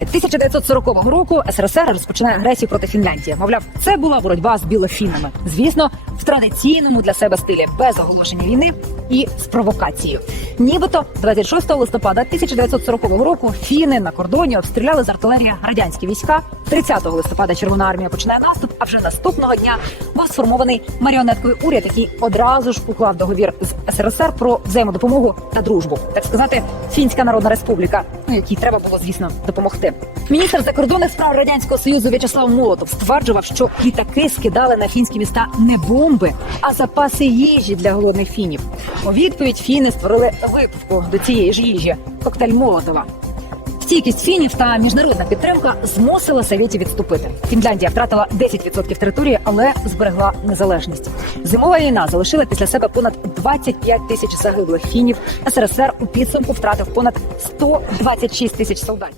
1940 року СРСР розпочинає агресію проти Фінляндії. Мовляв, це була боротьба з білофінами. Звісно, в традиційному для себе стилі без оголошення війни і з провокацією. Нібито 26 листопада 1940 року фіни на кордоні обстріляли з артилерії радянські війська. 30 листопада Червона армія починає наступ. А вже наступного дня був сформований маріонетковий уряд, який одразу ж уклав договір з СРСР про взаємодопомогу та дружбу, так сказати, Фінська Народна Республіка, ну якій треба було, звісно, допомогти. Міністр закордонних справ радянського союзу В'ячеслав Молотов стверджував, що літаки скидали на фінські міста не бомби, а запаси їжі для голодних фінів. У відповідь фіни створили випивку до цієї ж їжі коктейль Молотова. Стійкість фінів та міжнародна підтримка змусила совєтів відступити. Фінляндія втратила 10% території, але зберегла незалежність. Зимова війна залишила після себе понад 25 тисяч загиблих фінів. СРСР у підсумку втратив понад 126 тисяч солдатів.